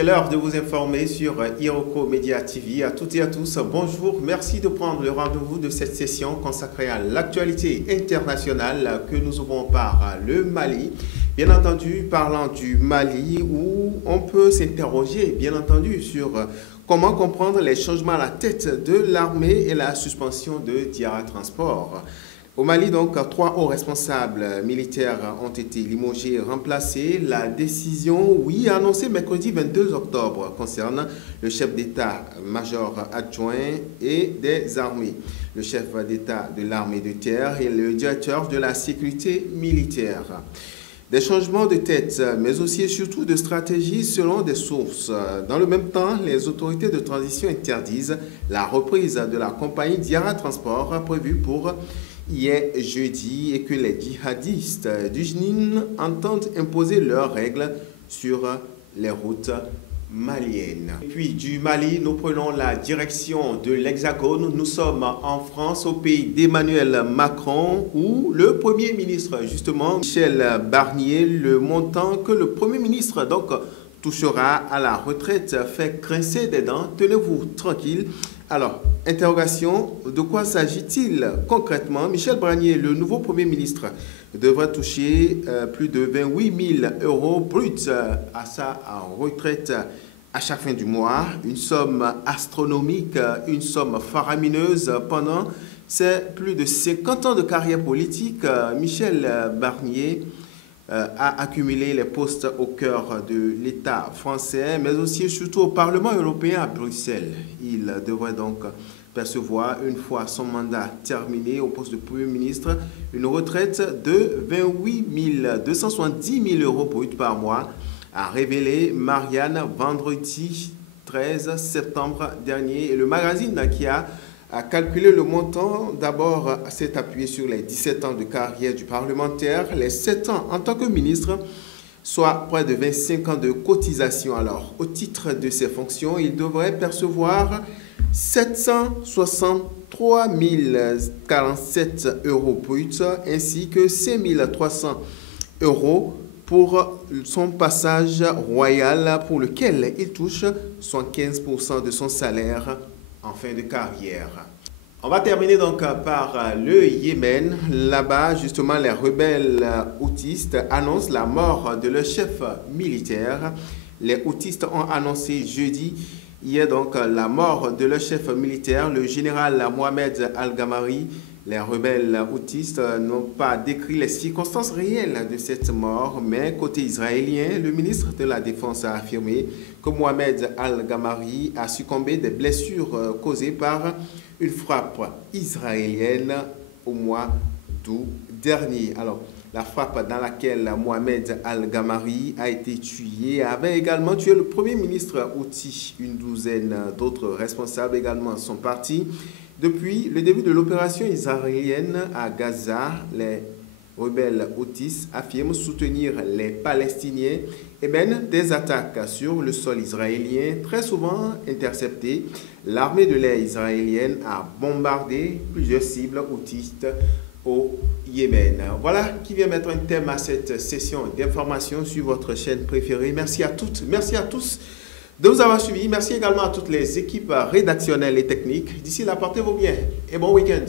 C'est l'heure de vous informer sur Iroko Media TV. À toutes et à tous, bonjour. Merci de prendre le rendez-vous de cette session consacrée à l'actualité internationale que nous ouvrons par le Mali. Bien entendu, parlant du Mali, où on peut s'interroger, bien entendu, sur comment comprendre les changements à la tête de l'armée et la suspension de Diarra Transport. Au Mali, donc, 3 hauts responsables militaires ont été limogés et remplacés. La décision, annoncée mercredi 22 octobre, concerne le chef d'état-major adjoint et des armées, le chef d'état de l'armée de terre et le directeur de la sécurité militaire. Des changements de tête, mais aussi et surtout de stratégie selon des sources. Dans le même temps, les autorités de transition interdisent la reprise de la compagnie Diarra Transport prévue pour hier jeudi et que les djihadistes du JNIN entendent imposer leurs règles sur les routes maliennes. Et puis du Mali, nous prenons la direction de l'Hexagone. Nous sommes en France, au pays d'Emmanuel Macron, où le Premier ministre, justement, Michel Barnier, le montant que le Premier ministre touchera à la retraite fait grincer des dents. Tenez-vous tranquille. Alors, interrogation, de quoi s'agit-il concrètement? Michel Barnier, le nouveau Premier ministre, devrait toucher plus de 28 000 euros bruts à sa retraite à chaque fin du mois. Une somme astronomique, une somme faramineuse pendant ses plus de 50 ans de carrière politique. Michel Barnier a accumulé les postes au cœur de l'État français, mais aussi et surtout au Parlement européen à Bruxelles. Il devrait donc percevoir, une fois son mandat terminé au poste de Premier ministre, une retraite de 28 270 000 euros bruts par mois, a révélé Marianne vendredi 13 septembre dernier. Et le magazine qui a calculé le montant, d'abord s'est appuyé sur les 17 ans de carrière du parlementaire, les 7 ans en tant que ministre, soit près de 25 ans de cotisation. Alors, au titre de ses fonctions, il devrait percevoir 763 047 euros bruts ainsi que 5 300 euros pour son passage royal pour lequel il touche 75% de son salaire en fin de carrière. On va terminer donc par le Yémen. Là-bas, justement, les rebelles houthis annoncent la mort de leur chef militaire. Les houthis ont annoncé jeudi, hier donc, la mort de leur chef militaire, le général Mohamed Al-Gamari. Les rebelles houthis n'ont pas décrit les circonstances réelles de cette mort, mais côté israélien, le ministre de la Défense a affirmé que Mohamed Al-Gamari a succombé des blessures causées par une frappe israélienne au mois d'août dernier. Alors, la frappe dans laquelle Mohamed Al-Gamari a été tué avait également tué le Premier ministre houthi. Une douzaine d'autres responsables également sont partis. Depuis le début de l'opération israélienne à Gaza, les rebelles houthis affirment soutenir les Palestiniens et mènent des attaques sur le sol israélien, très souvent interceptées. L'armée de l'air israélienne a bombardé plusieurs cibles houthis au Yémen. Voilà qui vient mettre un thème à cette session d'information sur votre chaîne préférée. Merci à toutes, merci à tous de vous avoir suivis. Merci également à toutes les équipes rédactionnelles et techniques. D'ici là, portez-vous bien et bon week-end.